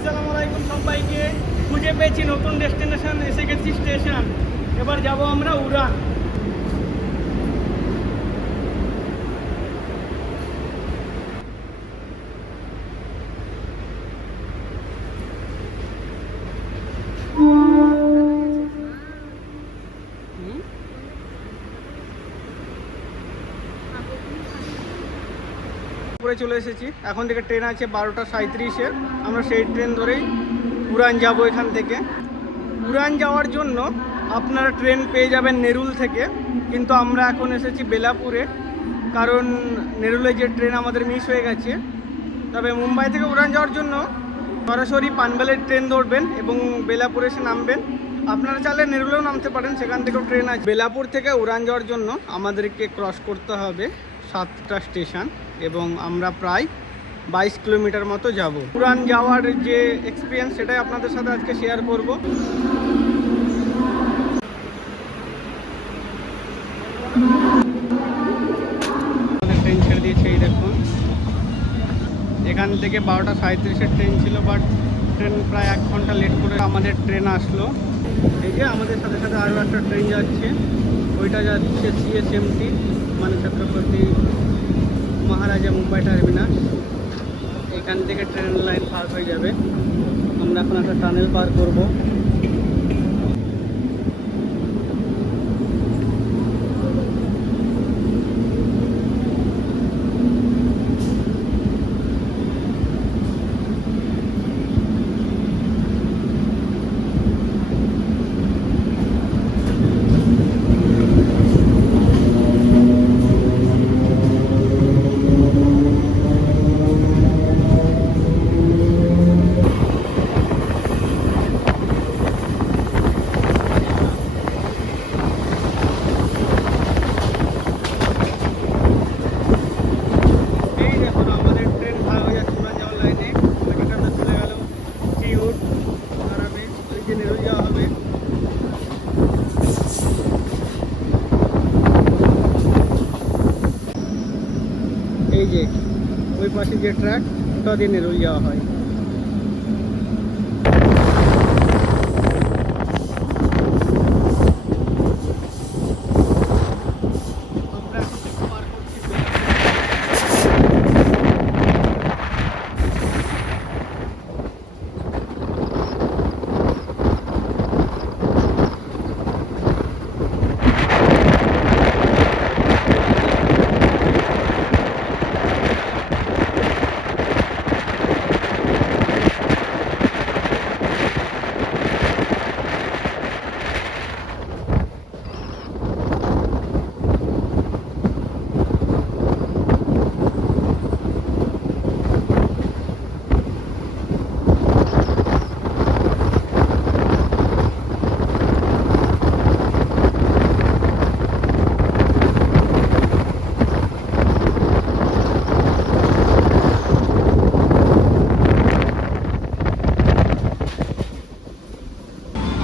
আসসালামু আলাইকুম সবাইকে। খুঁজে পেয়েছি নতুন ডেস্টিনেশন, এসে গেছি স্টেশন। এবার যাব আমরা উড়ান। উপরে চলে এসেছি। এখন থেকে ট্রেন আছে 12:37-এ। আমরা সেই ট্রেন ধরেই উড়ান যাব। এখান থেকে উড়ান যাওয়ার জন্য আপনারা ট্রেন পেয়ে যাবেন নেরুল থেকে, কিন্তু আমরা এখন এসেছি বেলাপুরে, কারণ নেরুলে যে ট্রেন আমাদের মিস হয়ে গেছে। তবে মুম্বাই থেকে উড়ান যাওয়ার জন্য সরাসরি পানভেলের ট্রেন ধরবেন এবং বেলাপুরে এসে নামবেন। আপনারা চাইলে নেরুলেও নামতে পারেন, সেখান থেকেও ট্রেন আছে। বেলাপুর থেকে উড়ান যাওয়ার জন্য আমাদেরকে ক্রস করতে হবে 7টা স্টেশন এবং আমরা প্রায় 22 কিলোমিটার মতো যাব। উড়ান যাওয়ার যে এক্সপিরিয়েন্স সেটাই আপনাদের সাথে আজকে শেয়ার করব। ট্রেন ছেড়ে দিয়েছে, এই দেখুন। এখান থেকে 12:37-এর ট্রেন ছিল, বাট ট্রেন প্রায় 1 ঘন্টা লেট করে আমাদের ট্রেন আসলো। এই যে আমাদের সাথে সাথে আরও একটা ট্রেন যাচ্ছে, ওইটা যাচ্ছে CHMT, মানে ছত্রপতি মহারাজা মুম্বাই টার্মিনাস। এখান থেকে ট্রেন লাইন পার হয়ে যাবে। আমরা এখন একটা টানেল পার করব। এই যে ওই পাশে যে ট্র্যাক, ওটা দিয়ে নেরুল যাওয়া হয়।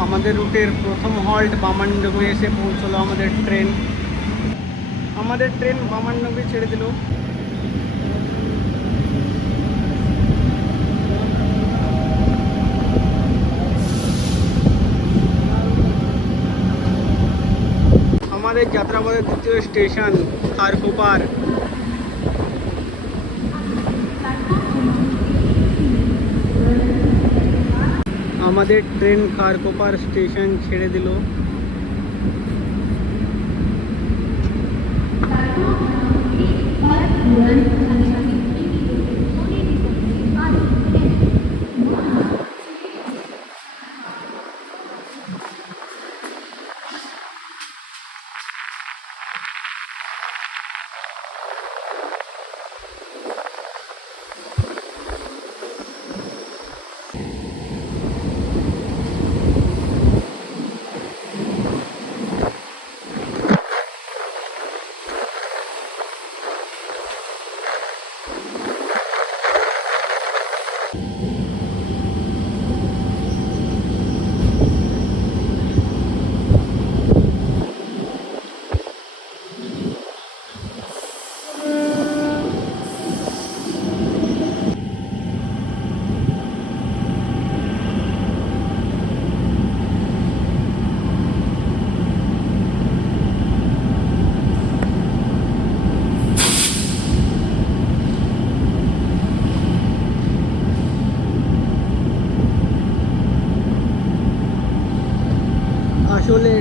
আমাদের রুটের প্রথম হল্ট বামানডুগরি এসে পৌঁছলো আমাদের ট্রেন। বামানডুগরি ছেড়ে দিল। আমাদের যাত্রাপথের দ্বিতীয় স্টেশন খারকোপার। আমাদের ট্রেন খারকোপার স্টেশন ছেড়ে দিল।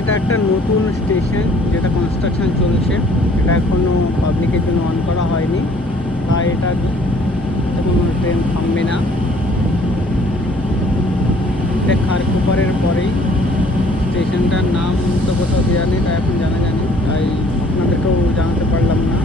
এটা একটা নতুন স্টেশন যেটা কনস্ট্রাকশন চলছে, এটা এখনো পাবলিকের জন্য অন করা হয়নি, তাই এটা কোনো ট্রেন থামবে না। এটা খারকুপারের পরেই, স্টেশনটার নাম তো কোথাও দেওয়া নেই, তাই এখন জানা জানি, তাই আপনাদেরকেও জানাতে পারলাম না।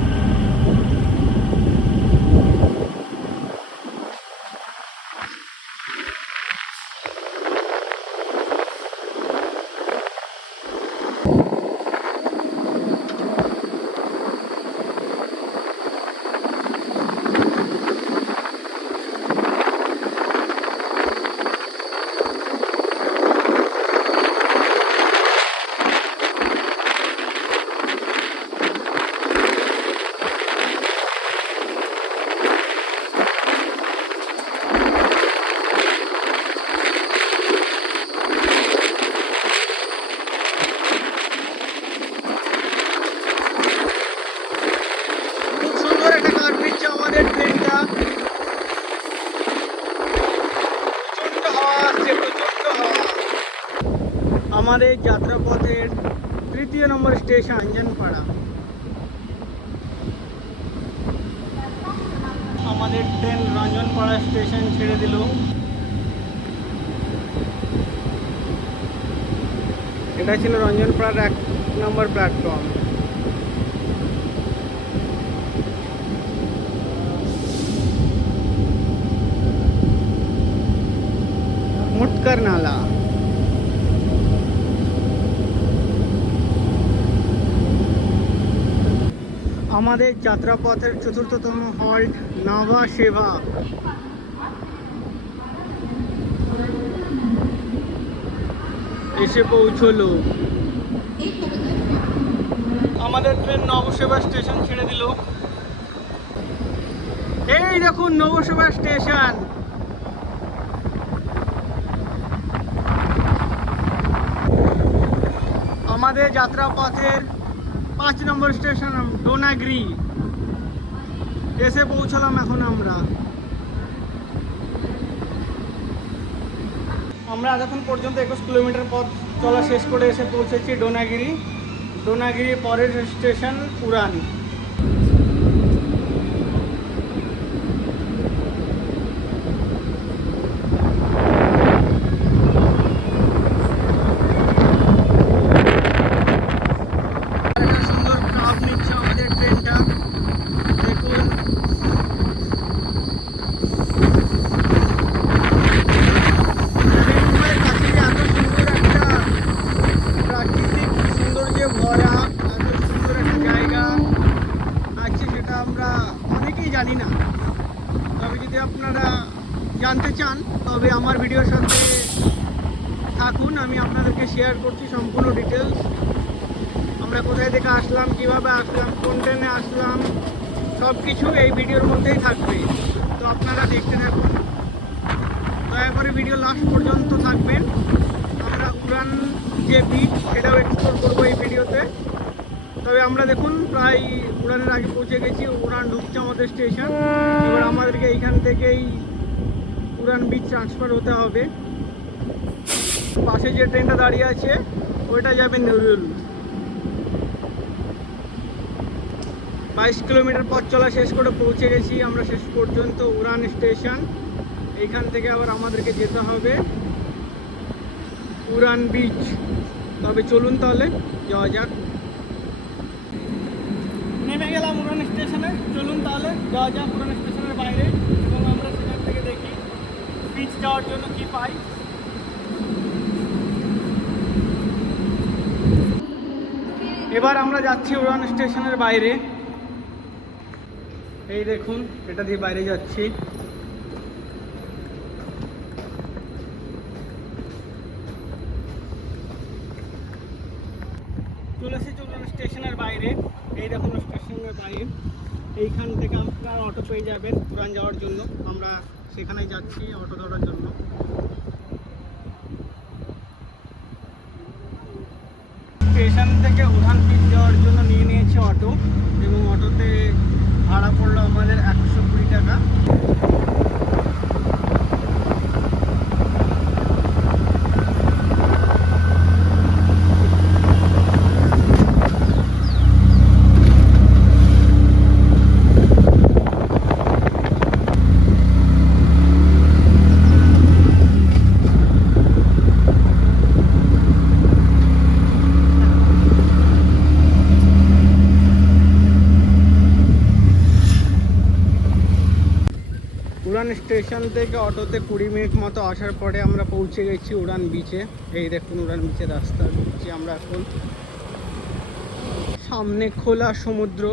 আমাদের ট্রেনটা প্রচন্ড হাওয়া আসছে, প্রচন্ড হাওয়া। আমাদের যাত্রাপথের 3য় নম্বর স্টেশন রঞ্জনপাড়া। আমাদের ট্রেন রঞ্জনপাড়া স্টেশন ছেড়ে দিল। এটা ছিল রঞ্জনপাড়ার 1 নম্বর প্ল্যাটফর্ম। মুটকার নালা। আমাদের যাত্রাপথের 4র্থতম হল্ট নাভা সেবা। এসে পৌঁছলো। আমাদের ট্রেন নবসেবা স্টেশন ছেড়ে দিল। এই দেখুন নবসেবা স্টেশন। আমাদের যাত্রাপথের 5 নম্বর স্টেশন ডোনাগিরি। এসে পৌঁছলাম এখন আমরা এতক্ষণ পর্যন্ত 21 কিলোমিটার পথ চলা শেষ করে এসে পৌঁছেছি ডোনাগিরি। ডোনাগিরি পরের স্টেশন উড়ান। জানি না, তবে যদি আপনারা জানতে চান তবে আমার ভিডিওর সাথে থাকুন, আমি আপনাদেরকে শেয়ার করছি সম্পূর্ণ ডিটেলস। আমরা কোথায় থেকে আসলাম, কিভাবে আসলাম, কোন ট্রেনে আসলাম, সব কিছু এই ভিডিওর মধ্যেই থাকবে। তো আপনারা দেখতে থাকুন, দয়া করে ভিডিও লাস্ট পর্যন্ত থাকবেন। আমরা উড়ান যে বিচ সেটাও এক্সপ্লোর করবো এই ভিডিওতে। তবে আমরা দেখুন প্রায় উড়ানের আগে পৌঁছে গেছি। উড়ান ঢুকছে আমাদের স্টেশন। এবার আমাদেরকে এইখান থেকেই উড়ান বিচ ট্রান্সফার হতে হবে। পাশে যে ট্রেনটা দাঁড়িয়ে আছে ওইটা যাবে নেরুল। 22 কিলোমিটার পথ চলা শেষ করে পৌঁছে গেছি আমরা শেষ পর্যন্ত উড়ান স্টেশন। এইখান থেকে আবার আমাদেরকে যেতে হবে উড়ান বিচ। তবে চলুন তাহলে যাওয়া যাক। নেমে গেলাম উড়ান স্টেশনে, চলুন তাহলে যাওয়া যাক উড়ান স্টেশনের বাইরে এবং আমরা সেখান থেকে দেখি বিচ যাওয়ার জন্য কি পাই। এবার আমরা যাচ্ছি উড়ান স্টেশনের বাইরে। এই দেখুন এটা দিয়ে বাইরে যাচ্ছি। চলে এসেছি উড়ান স্টেশনের বাইরে। এই দেখুন স্টেশনের বাইরে, এইখান থেকে আপনারা অটো পেয়ে যাবেন উড়ান যাওয়ার জন্য। আমরা সেখানেই যাচ্ছি অটো ধরার জন্য। স্টেশন থেকে উড়ান বিচ যাওয়ার জন্য নিয়ে নিয়েছি অটো, এবং অটোতে ভাড়া পড়লো আমাদের 120 টাকা। উড়ান স্টেশন থেকে অটোতে 20 মিনিট মতো আসার পরে আমরা পৌঁছে গেছি উড়ান বিচে। এই দেখুন উড়ান বিচের রাস্তা ঢুকছি আমরা এখন। সামনে খোলা সমুদ্র।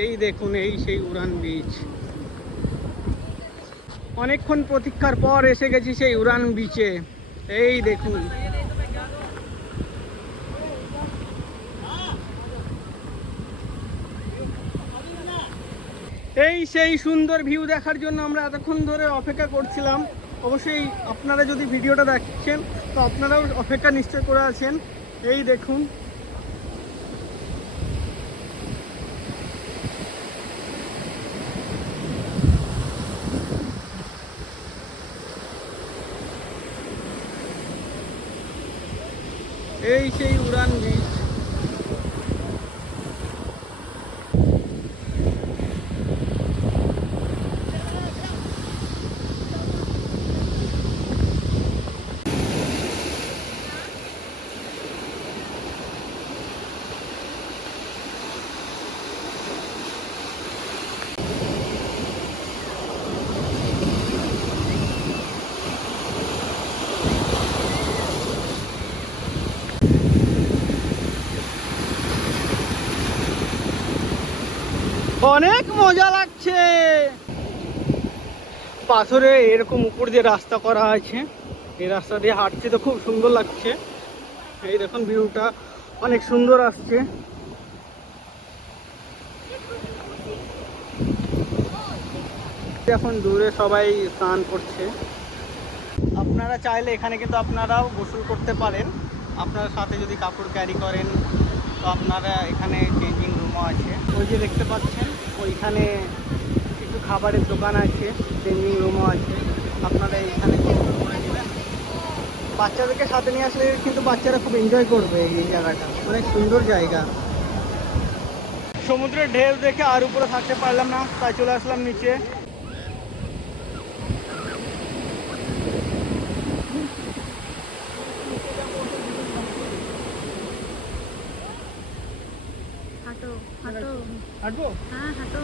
এই দেখুন এই সেই উড়ান বিচ। অনেকক্ষণ প্রতীক্ষার পর এসে গেছি সেই উড়ান বিচে। এই দেখুন এই সেই সুন্দর ভিউ দেখার জন্য আমরা এতক্ষণ ধরে অপেক্ষা করছিলাম। অবশ্যই আপনারা যদি ভিডিওটা দেখছেন তো আপনারাও অপেক্ষা নিশ্চয় করে আছেন। এই দেখুন এই সেই উড়ান বিচ। অনেক মজা লাগছে। পাথরে এরকম উপর দিয়ে রাস্তা করা আছে, এই রাস্তা দিয়ে হাঁটতে তো খুব সুন্দর লাগছে। এই দেখুন ভিউটা অনেক সুন্দর আসছে। এখন দূরে সবাই স্নান করছে। আপনারা চাইলে এখানে কিন্তু আপনারাও গোসল করতে পারেন। আপনার সাথে যদি কাপড় ক্যারি করেন তো আপনারা এখানে চেঞ্জিং রুমও আছে। ওই যে দেখতে পাচ্ছেন ওইখানে কিছু খাবারের দোকান আছে, চেঞ্জিং রুমও আছে। আপনারা এখানে গোসল করে নেবেন। বাচ্চাদেরকে সাথে নিয়ে আসলে কিন্তু বাচ্চারা খুব এনজয় করবে। এই জায়গাটা অনেক সুন্দর জায়গা। সমুদ্রের ঢেউ দেখে আর উপরে থাকতে পারলাম না, তাই চলে আসলাম নিচে। হাঁটো হাঁটো হাঁটবো? হ্যাঁ হাঁটো।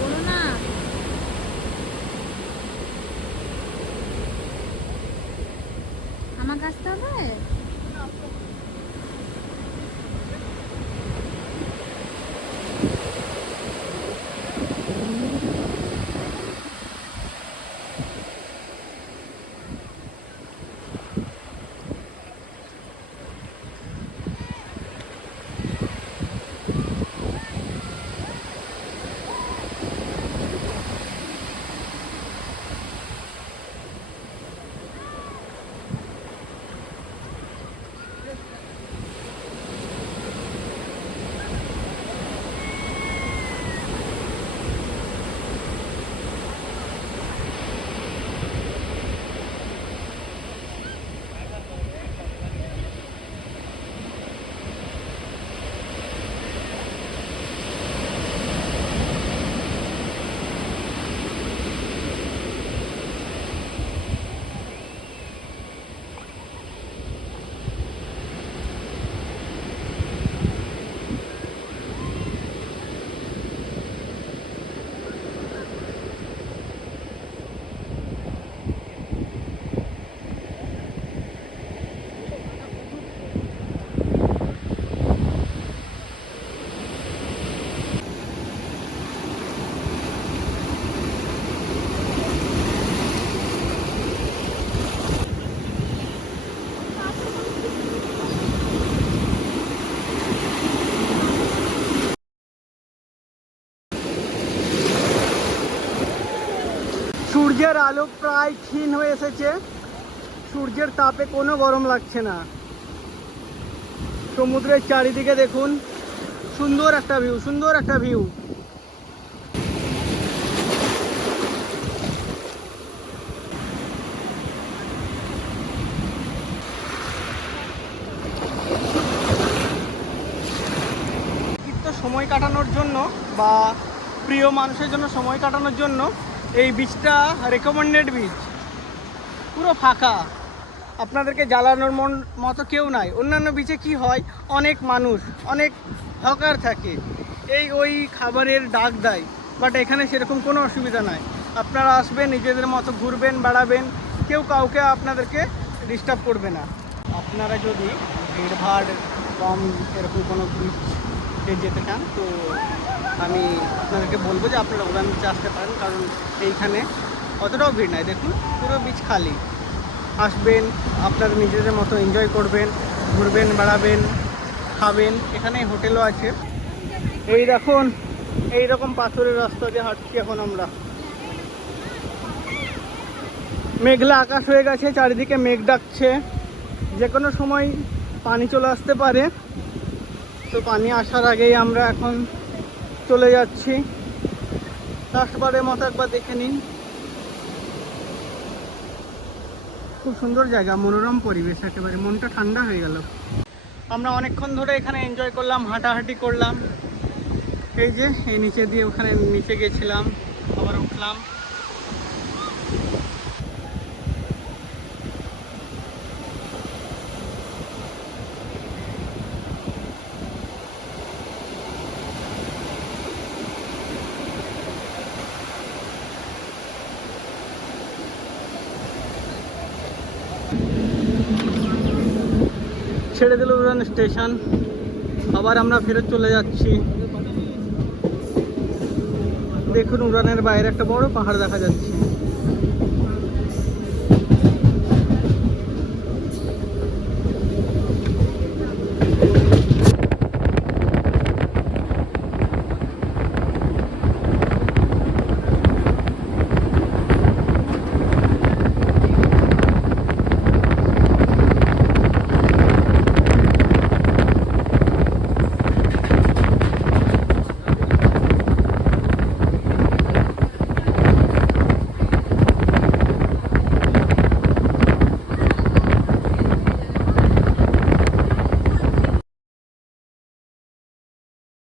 বলো না। আমাকে আসতে হবে। সূর্যের আলো প্রায় ক্ষীণ হয়ে এসেছে। সূর্যের তাপে কোনো গরম লাগছে না। সমুদ্রের চারিদিকে দেখুন সুন্দর একটা ভিউ, সুন্দর একটা ভিউ। সময় কাটানোর জন্য বা প্রিয় মানুষের জন্য সময় কাটানোর জন্য এই বিচটা রেকমেন্ডেড বিচ। পুরো ফাঁকা, আপনাদেরকে জ্বালানোর মতো কেউ নাই। অন্যান্য বিচে কি হয়, অনেক মানুষ, অনেক হকার থাকে, ওই খাবারের ডাক দেয়, বাট এখানে সেরকম কোনো অসুবিধা নাই। আপনারা আসবেন, নিজেদের মতো ঘুরবেন, বেড়াবেন, কেউ কাউকে আপনাদেরকে ডিস্টার্ব করবে না। আপনারা যদি ভিড়ভাড় কম এরকম কোনো বিচে যেতে চান তো আমি আপনাদেরকে বলবো যে আপনারা উড়ান বিচে আসতে পারেন, কারণ এইখানে অতটাও ভিড় নাই। দেখুন পুরো বিচ খালি। আসবেন, আপনারা নিজেদের মতো এনজয় করবেন, ঘুরবেন, বেড়াবেন, খাবেন। এখানে হোটেলও আছে। এই দেখুন এইরকম পাথরের রাস্তা দিয়ে হাঁটছি এখন আমরা। মেঘলা আকাশ হয়ে গেছে, চারিদিকে মেঘ ডাকছে, যে কোনো সময় পানি চলে আসতে পারে। তো পানি আসার আগেই আমরা এখন চলে যাচ্ছি। লাস্টবারের মতো একবার দেখে নিন। খুব সুন্দর জায়গা, মনোরম পরিবেশ, একেবারে মনটা ঠান্ডা হয়ে গেল। আমরা অনেকক্ষণ ধরে এখানে এনজয় করলাম, হাঁটাহাঁটি করলাম। এই যে এই নিচে দিয়ে ওখানে নিচে গেছিলাম, আবার উঠলাম। ছেড়ে দিল উড়ান স্টেশন, আবার আমরা ফেরত চলে যাচ্ছি। দেখুন উড়ানের বাইরে একটা বড় পাহাড় দেখা যাচ্ছে।